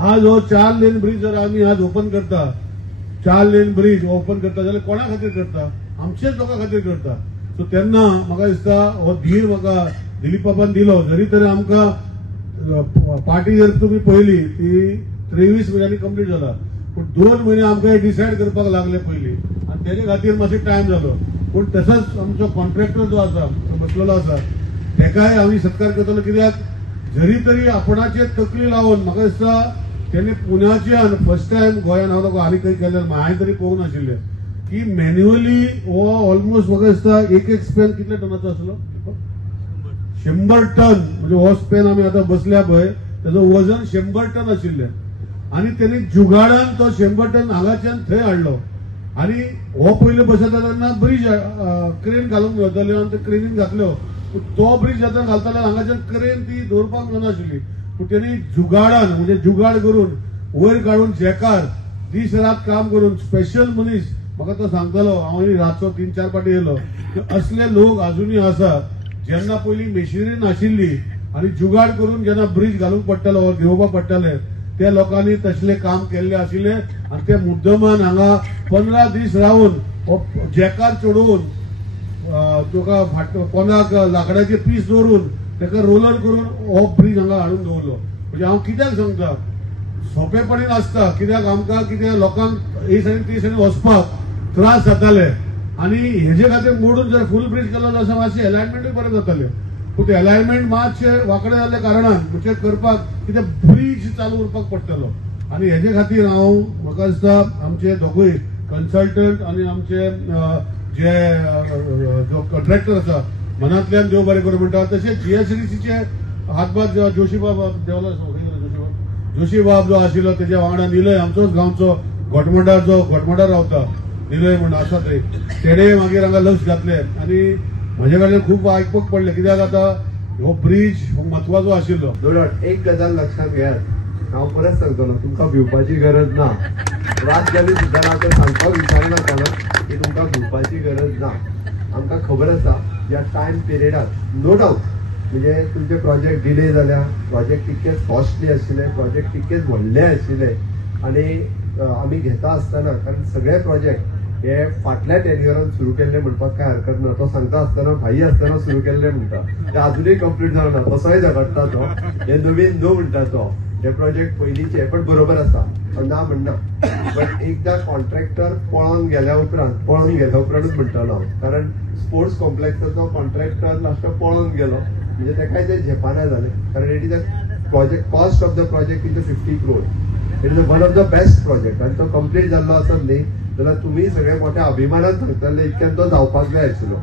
आज हो 4 lane bridge जर आम्ही आज ओपन करता, 4 लेन ब्रिज ओपन करता जाल्यार कोणा खातीर करता? आमचेच लोकां खातीर करता. सो तेन्ना म्हाका दिसता हो धीर म्हाका दिलीप बाबान दिलो. जरी तरी आमकां पार्टी जर तुम्ही पळयली ती 23 महिन्यांनी कंप्लीट जाला, पण 2 महिने आमकां डिसायड करपाक लागले पयलीं आनी तेजे खातीर मातशें टायम जालो. पण तसोच आमचो कॉन्ट्रॅक्टर जो आसा तो बसलेलो आसा तेकाय आमी सत्कार करतलो. कित्याक जरी तरी आपणाचे तकली लावन म्हाका दिसता तेणे पुण्याच्यान फर्स्ट टायम गोंयान हांव आनी खंय केलें हांवें तरी पळोवंक नाशिल्लें की मॅन्युअली हो ऑलमोस्ट म्हाका दिसता एक स्पेन कितले टनाचो आसलो? 100 टन. म्हणजे हो स्पेन आमी आतां बसल्या पळय तेजो वजन 100 टन आशिल्लें आनी तेणी जुगाडान तो 100 टन हांगाच्यान थंय हाडलो. आनी हो पयलीं बसता तेन्ना ब्रिज क्रेन घालूंक मेळटल्यो आनी ते क्रेनीन घातल्यो. तो ब्रिज जेन्ना घालताले हांगाच्यान क्रेन ती दवरपाक मेळनाशिल्ली. पूण तेणी जुगाडान म्हणजे जुगाड करून वयर काडून जॅकार दीस रात काम करून स्पेशल मनीस म्हाका तो सांगतालो. हांव रातचो 3-4 पाटी येयलो. असले लोक अजूनय आसा. जेन्ना पयलीं मेशिनरी नाशिल्ली आनी जुगाड करून जेन्ना ब्रिज घालूंक पडटालो वा घेवपाक पडटाले त्या लोकांनी तसले काम केल्ले आशिल्ले आनी ते मुद्दमान हांगा 15 दीस रावन जॅकार चडोवन तुका कोणाक लाकडाचे पीस दवरून ताका रोलर करून हो ब्रिज हांगा हाडून दवरलो. म्हणजे हांव कित्याक सांगता सोंपेपणीन आसता. कित्याक आमकां कितें लोकांक हे सायडीन ते सायडीन वचपाक त्रास जाताले आनी हेजे खातीर मोडून जर फूल ब्रिज केलो जाल्यार मातशें अलायनमेंटूय बरें जातालें. पूण ते अलायनमेंट मातशे वांकडे जाल्ल्या कारणान म्हणजे करपाक कितें ब्रिज चालू उरपाक पडटलो. आनी हेजे खातीर हांव म्हाका दिसता आमचे दोगूय कन्सल्टंट आनी आमचे जे कॉन्ट्रॅक्टर आसा मनांतल्यान देव बरें करूं म्हणटा. तशेंच जीएसडीसीचे हातभार जोशी बाब जो आशिल्लो तेज्या वांगडा निलय आमचोच गांवचो घोटमोटार रावता निलय म्हणून आसा थंय तेणे मागीर हांगा लक्ष घातलें आनी म्हजे कडेन खूब आयकूंक पडलें. कित्याक आतां हो ब्रिज हो म्हत्वाचो आशिल्लो. एक गजाल लक्षात घेयात. हांव परत सांगतलो तुमकां भिवपाची गरज ना. रात जाली सुद्दां हांव ते सांगपाक विचारना की तुमकां भिवपाची गरज ना. आमकां खबर आसा ह्या टायम पिरियडाक नो डावट म्हणजे तुमचे प्रोजेक्ट डिले जाल्या. प्रोजेक्ट तितकेच कॉस्टली आशिल्ले, प्रोजेक्ट तितकेच व्हडले आशिल्ले आनी आमी घेता आसतना कारण सगळे प्रोजेक्ट हे फाटल्या टेन्युअरान सुरू केल्ले म्हणपाक काय हरकत ना. तो सांगता आसतना भाई आसतना सुरू केल्ले म्हणटा ते अजूनय कंप्लीट जावना. तसोय झगडटा तो. हे नवीन नो म्हणटा तो. हे प्रोजेक्ट पयलींचे पण बरोबर आसा ना म्हणना. बट एकदा कॉन्ट्रॅक्टर पळोवन गेल्या उपरांतूच म्हणटालो हांव. कारण स्पोर्ट्स कॉम्प्लेक्साचो कॉन्ट्रॅक्टर लास्ट पळोवन गेलो म्हणजे तेकाय ते झेपाना जालें. कारण it is a project cost of the project is 50 crore. It is one of the best project आनी तो कंप्लीट जाल्लो आसत न्ही जाल्यार तुमी सगळे मोठ्या अभिमानान सांगताले इतक्यान तो जावपाक जाय आशिल्लो.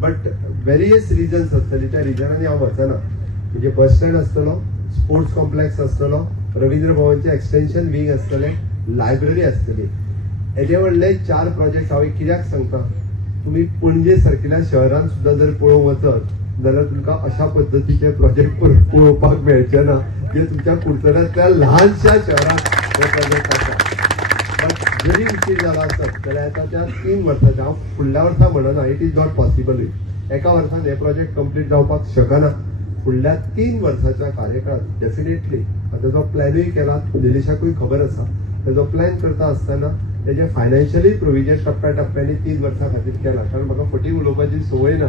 बट वेरियस रिजन्स आसतली. त्या रिजनांनी हांव वचना. म्हणजे बस स्टँड आसतलो, स्पोर्ट्स कॉम्प्लेक्स आसतलो, रवींद्र भवनचे एक्सटेन्शन विंग आसतले, लायब्ररी आसतली. हेजे व्हडले 4 प्रोजेक्ट हांव कित्याक सांगता. तुम्ही पणजे सारकिल्या शहरान सुद्धा जर पळोवंक वचत जाल्यार तुमकां अशा पद्दतीचे प्रोजेक्ट पळोवपाक मेळचे ना जे तुमच्या कुडचड्यांतल्या ल्हानशा शहरात हे प्रोजेक्ट आसा. बट जरी उशीर जाला आसत जाल्यार आता त्या 3 वर्सांच्या हांव फुडल्या वर्सा म्हणना इट इज नॉट पॉसिबल. एका वर्सान हे प्रोजेक्ट कंप्लीट जावपाक शकना. फुडल्या 3 वर्साच्या कार्यकाळात डेफिनेटली ताजो प्लॅनूय केला. निलेशाकूय खबर आसा. ताजो प्लॅन करता आसतना तेजे फायनान्शियली प्रोविजन टप्प्याटप्प्यांनी 3 वर्सां खातीर केला. कारण म्हाका फटी उलोवपाची संवय ना.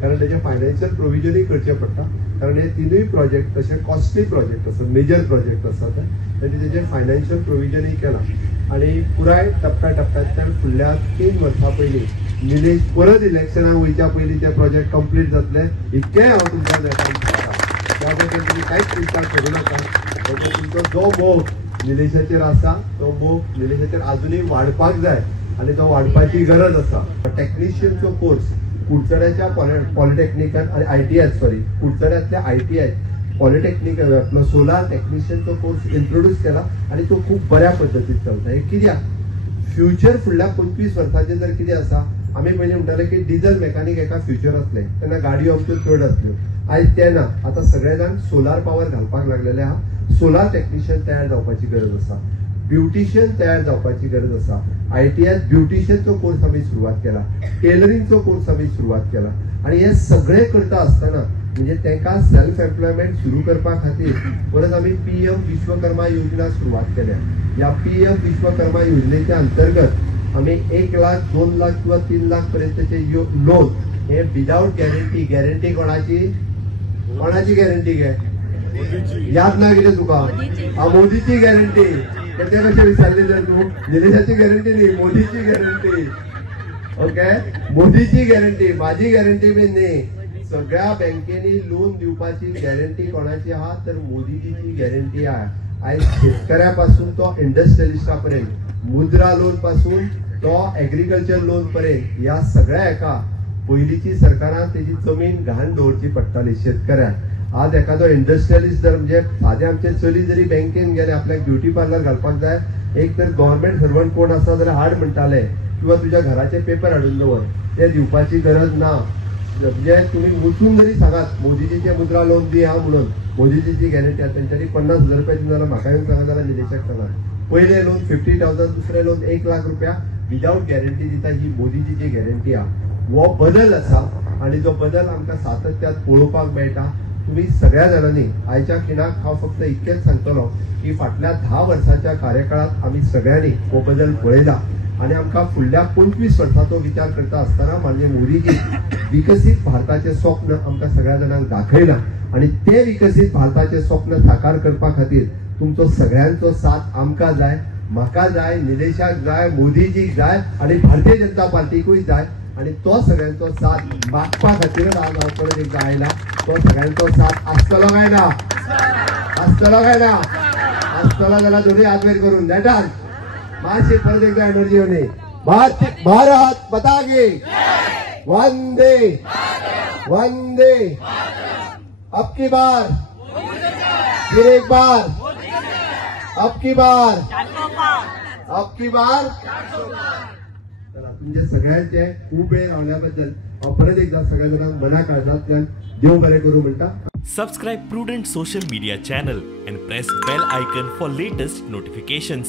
कारण तेजे फायनान्शियल प्रोविजनूय करचें पडटा. कारण हे 3य प्रोजेक्ट तशे कॉस्टली प्रोजेक्ट आसात, मेजर प्रोजेक्ट आसात तेजे फायनान्शियल प्रोविजनूय केला. आनी पुराय टप्प्याटप्प्यांतल्यान फुडल्या 3 वर्सां पयलीं निलेश परत इलेक्शनाक वयच्या पयलीं ते प्रोजेक्ट कंप्लीट जातले इतकेंय हांव तुमकां सांगता. त्या बद्दल तुमी कांयच चिंता करूं नाका. तुमचो जो मोग निलेशाचेर आसा तो मोग निलेशाचेर अजूनय वाडपाक जाय आनी तो वाडपाची गरज आसा. टेक्निशियनचो कोर्स कुडचड्याच्या पॉलिटेक्निकान आणि ITI कुडचड्यातल्या ITI पॉलिटेक्निक आपलो सोलार टेक्निशियनचो कोर्स इंट्रोड्यूस केला आणि तो खूप बऱ्या पद्धतीत चलता. हे कित्याक फ्युचर फुडल्या 25 वर्सांचे जर कितें आसा आमी पयलीं म्हणटाले की डिझल मेकॅनिक एका फ्युचर आसले तेन्ना गाडयो आमच्यो चड आसल्यो. आयज ते ना. आतां सगळे जाण सोलार पावर घालपाक लागलेले आहा. सोलार टेक्निशियन तयार जावपाची गरज आसा. ब्युटिशियन तयार जावपाची गरज आसा. ITI ब्युटिशियनचो कोर्स आमी सुरवात केला. टेलरिंगचो कोर्स आमी सुरवात केला. आणि हे सगळे करता आसतना म्हणजे तांकां सेल्फ एम्प्लॉयमेंट सुरू करपा खातीर परत आमी PM विश्वकर्मा योजना सुरवात केल्या. या PM विश्वकर्मा योजनेच्या अंतर्गत आम्ही 1 लाख 2 लाख किंवा 3 लाख पर्यंतचे लोन हे विदाउट गॅरंटी कोणाची गॅरंटी घे याद ना कितें तुका मोदीची गॅरंटी ते कशें विचारले जर तू निलेशाची गॅरंटी न्ही मोदीची गॅरंटी. ओके मोदीची गॅरंटी माझी गॅरंटी बीन न्ही. सगळ्या बँकेनी लोन दिवपाची गॅरंटी कोणाची आहा तर मोदीजीची गॅरंटी आहे. आज शेतकऱ्यापासून तो इंडस्ट्रियलिस्टा पर्यंत मुद्रा लोन पासून तो एग्रीकल्चर लोन पर्यंत या सगळ्या एका पयलींची सरकारान तेजी जमीन घाण दवरची पडटाली शेतकऱ्याक. आज एखादो इंडस्ट्रियलिस्ट जर म्हणजे सादे आमचे चली जरी बँकेन गेले आपल्याक ब्युटी पार्लर घालपाक जाय एक तर गव्हर्नमेंट सर्वंट कोण आसा जाल्यार हाड म्हणटाले किंवा तुझ्या घराचे पेपर हाडून दवर ते दिवपाची गरज ना. म्हणजे तुम्ही मुचून जरी सांगात मोदीजीचे मुद्रा लोन दिया म्हणून मोदीजीची गॅरंटी आसा तेंच्यांनी 50,000 रुपया दिवन जाल्यार म्हाका येवन सांगा जाल्यार निलेशाक सांगा. पहिले लोन 50,000 दुसरे लोन 1 लाख रुपया विदाउट गॅरंटी दिता ही मोदीजीची गॅरंटी आहा. हो बदल आसा आणि जो बदल आमकां सातत्यात पळोवपाक मेळटा. तुम्ही सगळ्या जाणांनी आयच्या खिणाक हांव फक्त इतकेच सांगतलो की फाटल्या 10 वर्साच्या कार्यकाळात आम्ही सगळ्यांनी हो बदल पळयला आणि आमकां फुडल्या 25 वर्सांचो विचार करता आसतना म्हणजे मोदीजी विकसीत भारताचे स्वप्न आमकां सगळ्या जाणांक दाखयला आणि ते विकसीत भारताचे स्वप्न साकार करपा खातीर तुमचो सगळ्यांचो साथ आमकां जाय, म्हाका जाय, निलेशाक जाय, मोदीजीक जाय आणि भारतीय जनता पार्टीकूय जाय. आणि तो सगळ्यांचो साथ मागपा खातीरच आज हांव परत एकदा आयला. तो सगळ्यांचो साथ आसतलो काय ना आसतलो जाल्यार दोन्ही हात वयर करून नेटान मातशी परत एकदा एनर्जी येवनी. भारत माता की वंदे वंदे. अब की बार फिर एक बार अब की बार तुमच्या सगळ्यांचे खूप वेळ रावल्याबद्दल परत एकदा सगळ्या जणांक मना काळजांतल्यान देव बरें करूं म्हणटा. Subscribe Prudent social media channel and press bell icon for latest notifications.